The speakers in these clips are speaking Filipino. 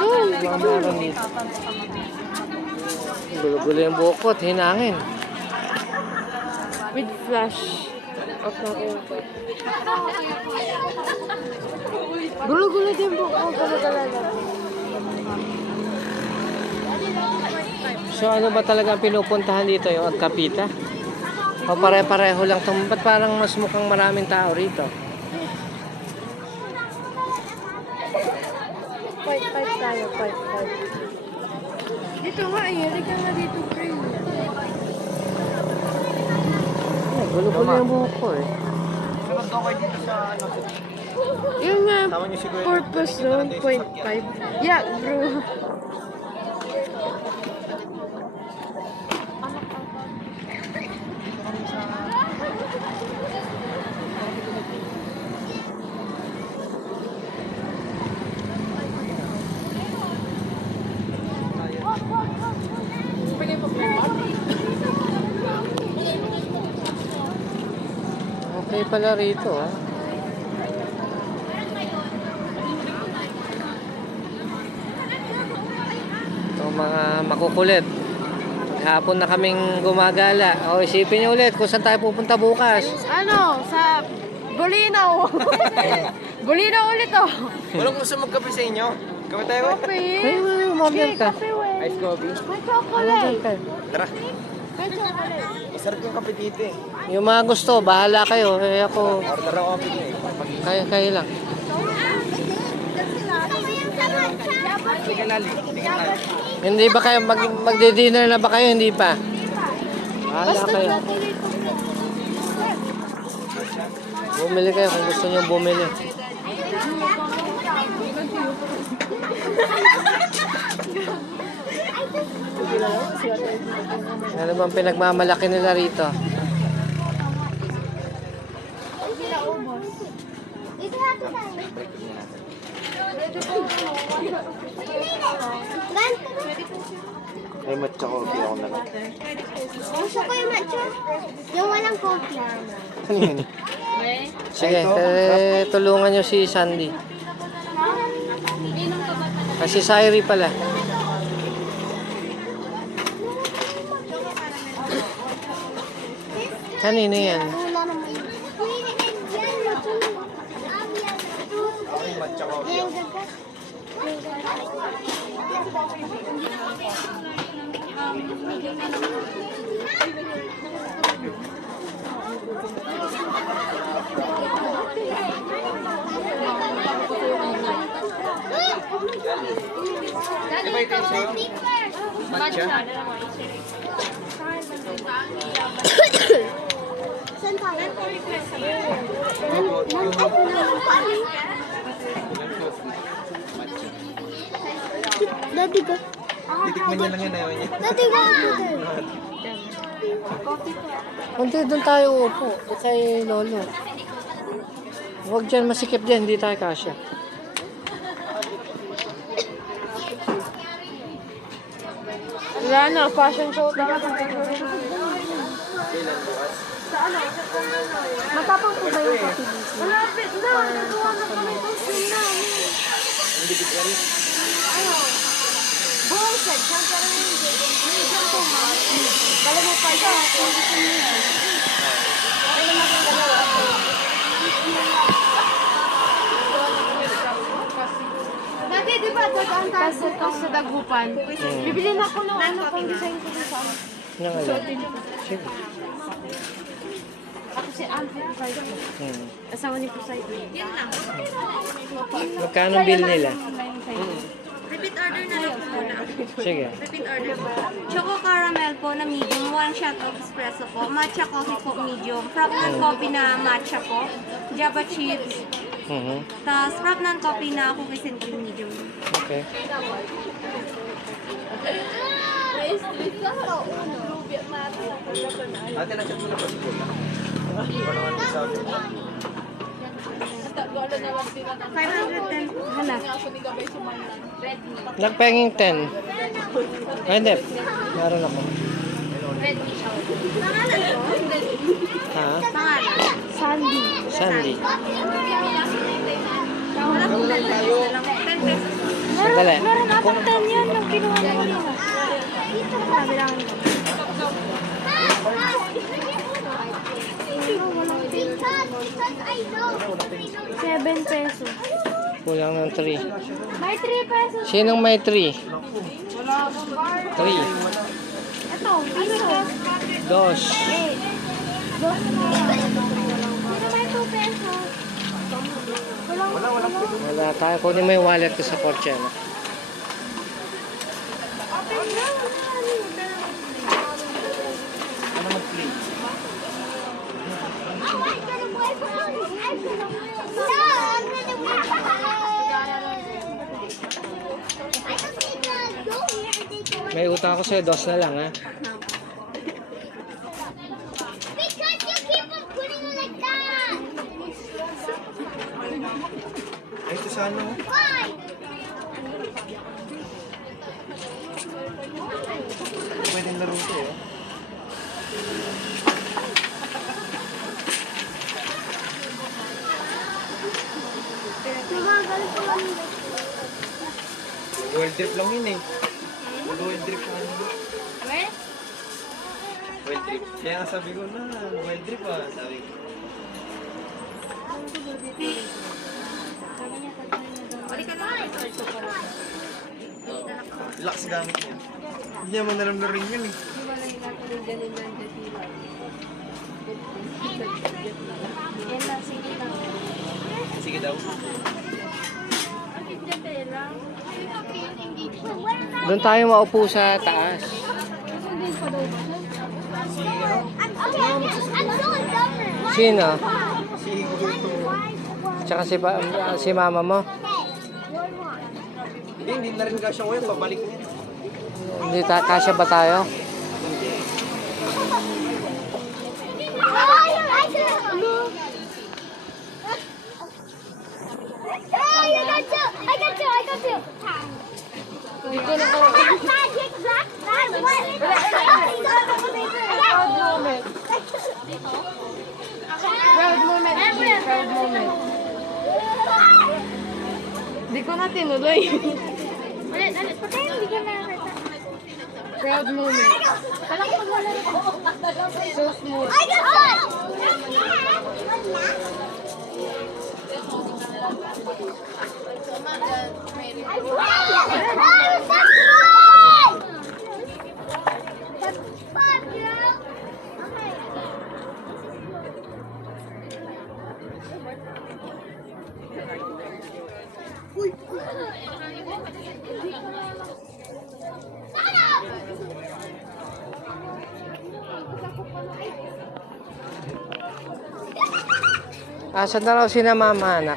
Mga marami. Gulo-gulo yung buhok ko at hinangin. With flash. Off na kayo. Gulo-gulo din po ako. Gulo talaga. So ano ba talaga ang pinupuntahan dito? Yung Agkapita? O pare-pareho lang itong... Ba't parang mas mukhang maraming tao rito? Fight tayo. Fight. Dito nga eh. Halika nga dito, pre. Gulo-gulo yung buhok ko eh. Sunod daw kayo dito sa ano. Yung Tama niyo siguro. purpose no, 0.5. Yeah, bro. Okay pala rito ah. Ito mga makukulit. Hapon na kaming gumagala. O isipin niyo ulit kung saan tayo pupunta bukas. Ano, sa Bulinaw. Bulinaw ulit oh. Walang gusto magkape sa inyo. Kape tayo. Ay, Coffee. umorder ka. Coffee way. Ice coffee. May chocolate. Tara. May chocolate. Isarap yung kape dito eh. Yung mga gusto, bahala kayo. Eh ako, Order ako kape dito eh. kayo lang. Hindi ka nali. Hindi ba kayo, magdi-dinner na ba kayo? Hindi pa. Bahala kayo. Bumili kayo kung gusto nyo bumili. Ano bang pinagmamalaki nila rito? May matcha coffee ako na lang. Gusto ko yung matcha. Yung walang coffee. Ano yun? Sige, tulungan nyo si Sandy. Kasi Sairi pala. Kanino yan? Wala naman yun. Ako yung matcha coffee. Yung gagat. Di ba ito yung sa'yo? Matcha? Saan tayo? Daddy ka. Titikman niya lang yun ayaw niya. Daddy ka. Hindi, doon tayo upo. Kay Lolo. Huwag dyan, masikip dyan. Hindi tayo kasya. Wala na, fashion show talaga. Matapang po ba yung coffee business? Malapit na, nagawa na kami ito. Buong set, saan ka rin yung medium po ma? Bala mo pa siya, kung gusto niyo yun. Okay naman yung dalawa. Dati, di ba, dadaan tayo sa Dagupan. Bibili na ako ng ano pang design ko sa ano. Nang alam. Sige. Ako si Alfred Price. Asawa ni Pusay. Yan lang. Magkano bill nila? Repeat order na lang po muna. Sige. Repeat order po. Choco caramel po na medium, 1 shot of espresso po. Matcha coffee po medium. Frappuccino coffee na matcha po. Java chips. Tapos frappuccino coffee na cookies and cream medium. Okay. Ate, na-chat mo na ba si Kuya? Ano naman yung sabi? 510 po. Hala. Nagpenging 10. Ay, hindi. Meron ako. Pangalan po? Ha? Pangalan. Sandy. Sandy. Wala pong 10 pesos na lang. 10 pesos. Sandali. Meron atang 10 yan nung kinuha mo kanina. Sabi lang. Because I know. 7 pesos. Kulang ng 3. May 3 pesos. Sinong may 3? 3. Ito, piso. 2. 2 Sino may 2 pesos? Wala tayo. Kunin mo yung wallet ko sa porche. No? Open na. Oh, I got away from No, I'm gonna win. I don't need to go here and they go. May utang ako sa'yo. 2 na lang, ha? Because you keep on putting it like that. Ay, ito sa ano? Why? Pwedeng laro ito eh. Tumagal ko lang. World trip lang yun eh. World trip lang yun. World trip. Kaya nga sabi ko na, world trip ah. Sabi ko. Relax gamit niya. Hindi naman alam na rin yun eh. Yan lang, sige lang. Sige daw. Doon tayo maupo sa taas. Sino? Si Guto. Tsaka si mama mo? Hindi na rin kasya ngayon. Babalik niya. Hindi kasya ba tayo? I got two. That's magic. That's what. Proud moment. Proud moment. Hindi ko na tinuloy. Proud moment. So smooth. I got one. That's fun, girl. Asan na raw sina mama, anak?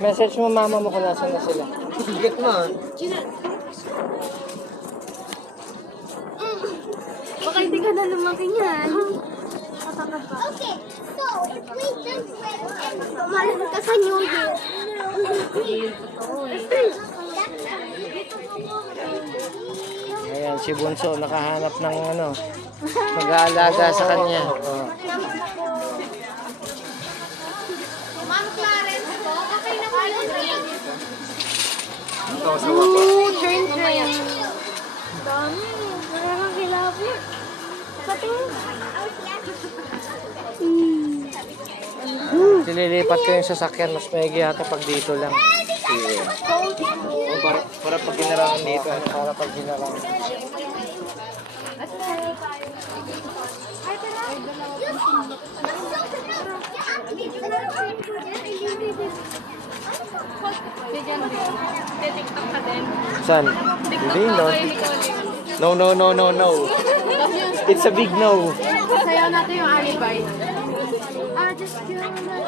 Message mo mama mo kung nasan na sila. Bigat mo ah. Baka hindi ka na lumaki niyan. Okay, so if we just went and malapit ka sa New Year. Ayan, si Bunso nakahanap ng ano, mag-aalaga sa kanya. Oh. Ma'am Clarence po, okay na po yung drink. Ito sa wapa. Train. Dami. Wala kang kilapit. Patingin. Sililipat ko yung sasakyan, mas maigi yata pag dito lang. Para pag ginarangan dito. Para pag ginarang. TikTok ka din. Saan? Hindi, no? No. It's a big no. Sayaw natin yung alibay. Just kill na.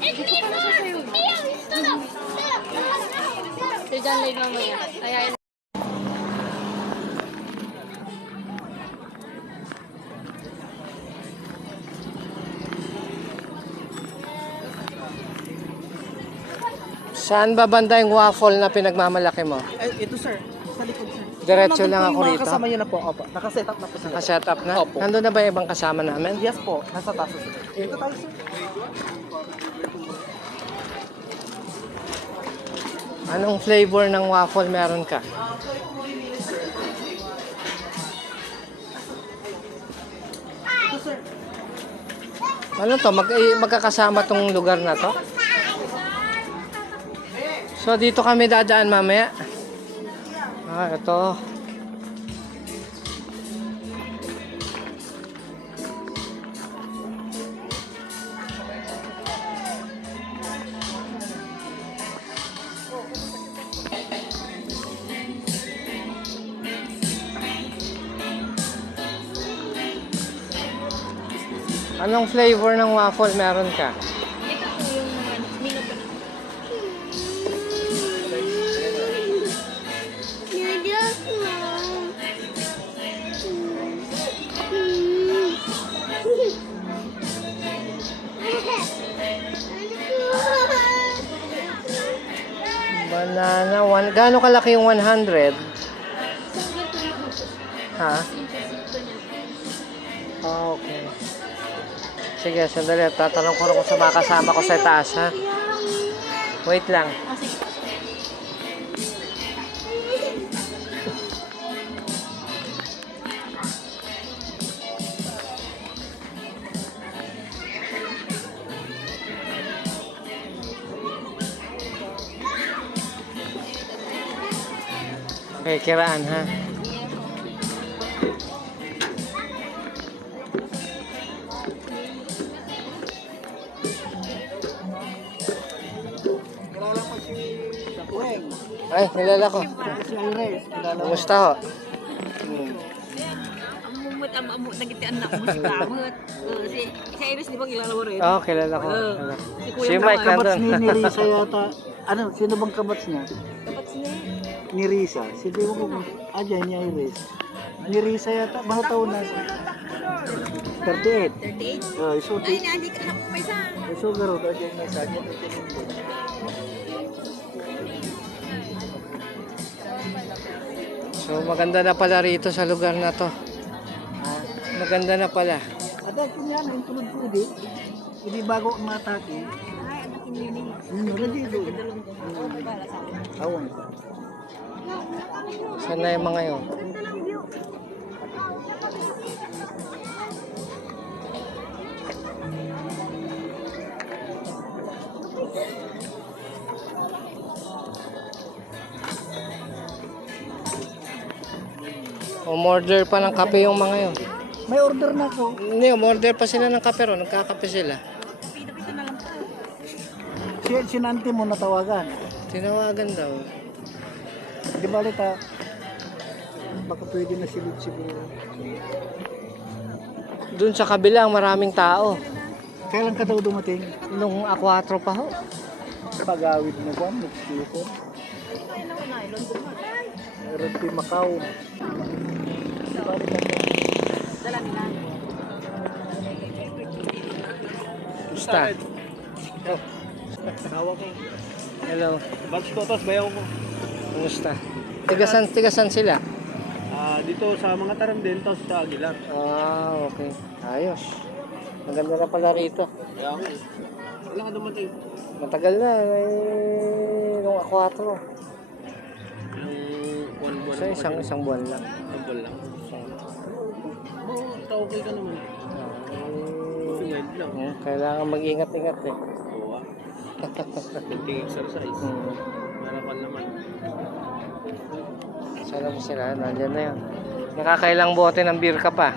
It's me, Mom! Mia, stand up! Si John Lane mamaya. Kaya Saan ba banda yung waffle na pinagmamalaki mo? Ito sir. Sa likod sir. Diretso lang ako rito. Kasama yun na po. Opo. Nakaset up na po sila. Naka-set up na? Opo. Nandun na ba yung ibang kasama namin? Yes po. Nasa taso sir. Ito tayo sir. Anong flavor ng waffle meron ka? Ano to? Magkakasama tong lugar na to? So dito kami dadaan mamaya. Ito. Anong flavor ng waffle meron ka? Ito po yung mino pa na. Noodles mo. Banana, gaano kalaki yung 100? Ha? Okay. Sige, sandali. Tatanong ko rin kung sa mga kasama ko sa taas, ha? Wait lang. Okay, kiraan, ha? Ay, nilala ko. Kumusta ho? Ang amut nagitian na mo si Kamut. Si Iris di ba kilala mo rin? Oo, kilala ko. Si Kuya Si Mike Kabats nandun. ni Risa yata. Ano, sino bang kabats niya? Kapats niya. Ni Risa. Sino mo kung... Diyan niya Iris. Ni Risa yata. Mga taon na. 38. 38. Iso, Ay, naandi ka na po may isa. iso garo. Diyan na isa. Diyan na isa. So, maganda na pala rito sa lugar na to. Maganda na pala. Ada, kanya na. Yung tulog ko di. Hindi bago ang matake. Ay, anak niyo ni. Hindi doon. May bahala sa akin. Awang. Saan na yung mga yun? Umorder pa ng kape yung mga yun. May order na ako. Hindi, umorder pa sila ng kape ron. Nagkakape sila. Si Nanti mo natawagan. Tinawagan daw. Di ba ulit baka pwede na silid siguro. Doon sa kabilang maraming tao. Kailan ka daw dumating? Nung A4 pa ho. Pagawid mo ba? Mexico? Meron din Macau. Dala nila. Gusta. Oh, Tawa ko. hello. Bags ko, tapos bayaw ko. Kumusta? Tigasan sila. Dito sa mga taram din, tapos sa Aguilar. Okay. Ayos. Maganda na pala rito. Kaya ako eh. Wala ka dumating. Matagal na. Nung A4. Yung 1 buwan. Sa isang buwan lang. Kabal lang. Okay ka naman. Mild lang. Kailangan mag-ingat-ingat eh. Oo. Kunting exercise. Harapan naman. Sana mo sila. Nandiyan na yun. Nakakailang bote ng beer ka pa.